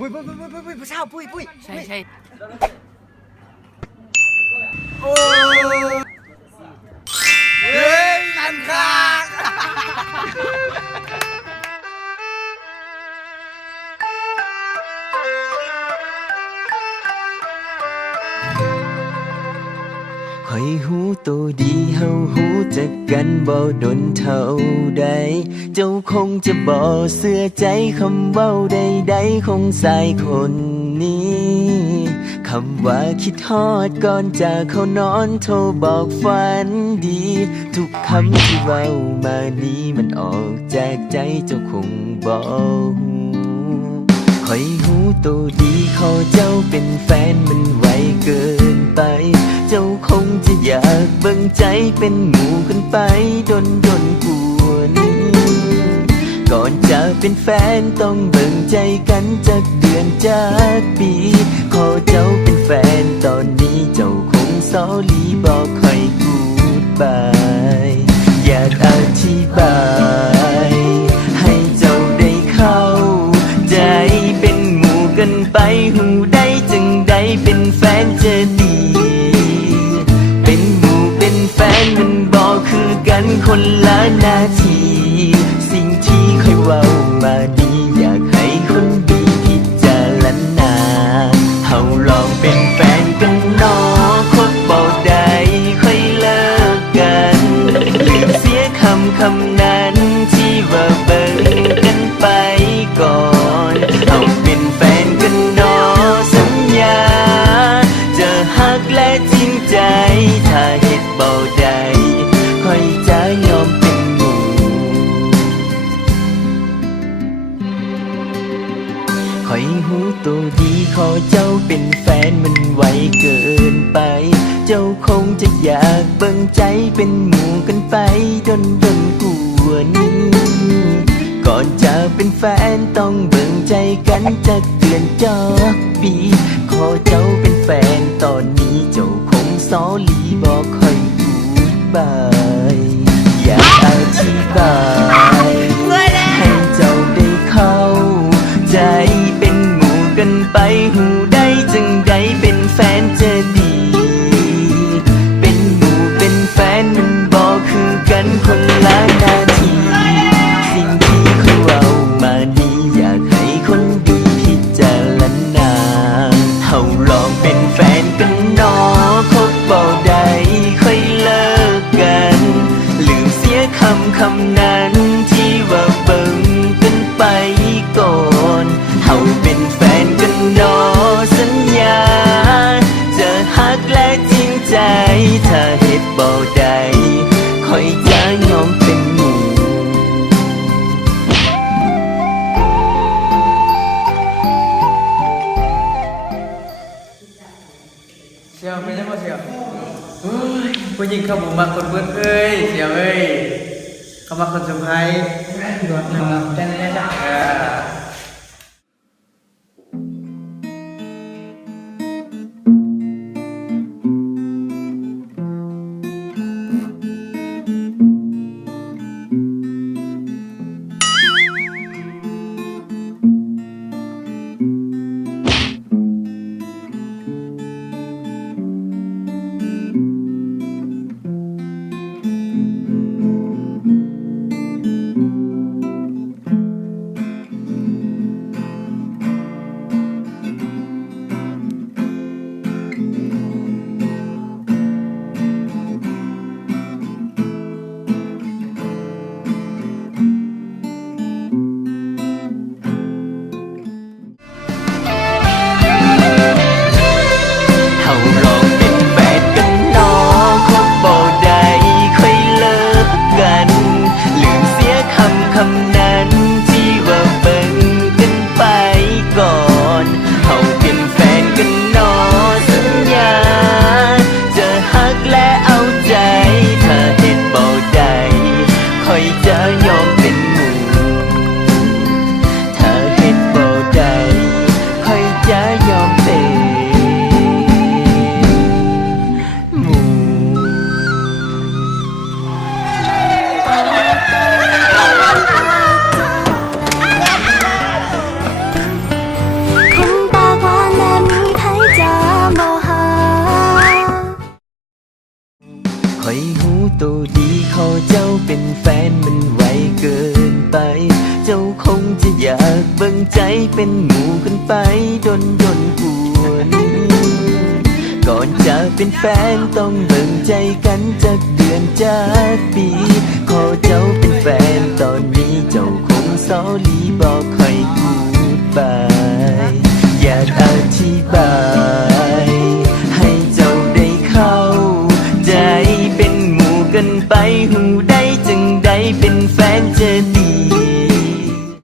ปุ้ยผู้สาวปุ้ยใช่โอ้เฮ้ยนั่นค่ะคอยหูตัวดีเฮาหูจักกันบ่ดนเท่าใดเจ้าคงจะบ่เสื้อใจคำเว้าใดๆของสายคนนี้คำว่าคิดฮอดก่อนจากเขานอนโทรบอกฝันดีทุกคำที่เว้ามานี้มันออกจากใจเจ้าคงบ่ฮู้คอยหูตัวดีขอเจ้าเป็นแฟนมันไวเกินไปเจ้าคงจะอยากเบิ่งใจเป็นหมู่กันไปดนกว่านี้ก่อนจะเป็นแฟนต้องเบิ่งใจกันจากเดือนจากปีขอเจ้าเป็นแฟนตอนนี้เจ้าคงสอลีบอกค่อยกูดบายอยากอธิบายให้เจ้าได้เข้าใจเป็นหมู่กันไปหูได้จึงได้เป็นแฟนจะดีเป็นหมู่เป็นแฟนมันบอกคือกันคนละนาทีสิ่งที่เคยเว้ามาดีอยากให้คนดีพิจารณาเฮาลองเป็นแฟนกันเนาะคบบ่ได้ค่อยเลิกกันลืมเสียคำนั้นที่ว่าเบิ่งกันไปก่อนเฮาเป็นแฟนกันเนาะสัญญาจะฮักและจริงใจถ้าเฮ็ดบ่ได้ค่อยจะยอมเป็นหมู่ค่อยหูตัวดีขอเจ้าเป็นแฟนมันไวเกินไปเจ้าคงจะอยากเบิ่งใจเป็นหมู่กันไปดนกว่านี้ก่อนจะเป็นแฟนต้องเบิ่งใจกันจากเดือนจากปีขอเจ้าเป็นแฟนตอนนี้เจ้าคงสอลีบอกค่อยกูดบายอยากอธิบายให้เจ้าได้เข้าใจเป็นหมู่กันไปหูได้จึงได้เป็นแฟนจะดีเป็นหมู่เป็นแฟนมันบอกคือกันคนละนาทีสิ่งที่เขาเอามานี้อยากให้คนดีพิจารณาเฮาลองเป็นแฟนกันเนาะคบบ่ได้ค่อยเลิกกันลืมเสียคำนั้นที่ว่าเบิ่งกันไปก่อนเฮาเป็นแฟนกันเนาะสัญญาจะฮักและจริงใจถ้าเฮ็ดบ่ได้ค่อยจะยอมเป็นหมู่เสียวเป็นยังไงเสียวผู้หญิงเขาบอกมาคนเบิดเอ้ยเสียวเอ้ยเขามาคนสุดท้ายดวงหนึ่งแต่ในนี้จ้ะ ตัวดีขอเจ้าเป็นแฟนมันไวเกินไป เจ้าคงจะอยากเบิ่งใจเป็นหมู่กันไปดนกวนก่อนจะเป็นแฟนต้องเบิ่งใจกันจากเดือนจากปีขอเจ้าเป็นแฟนตอนนี้เจ้าคงสอลีบอกค่อยพูดไปอยากอธิบาย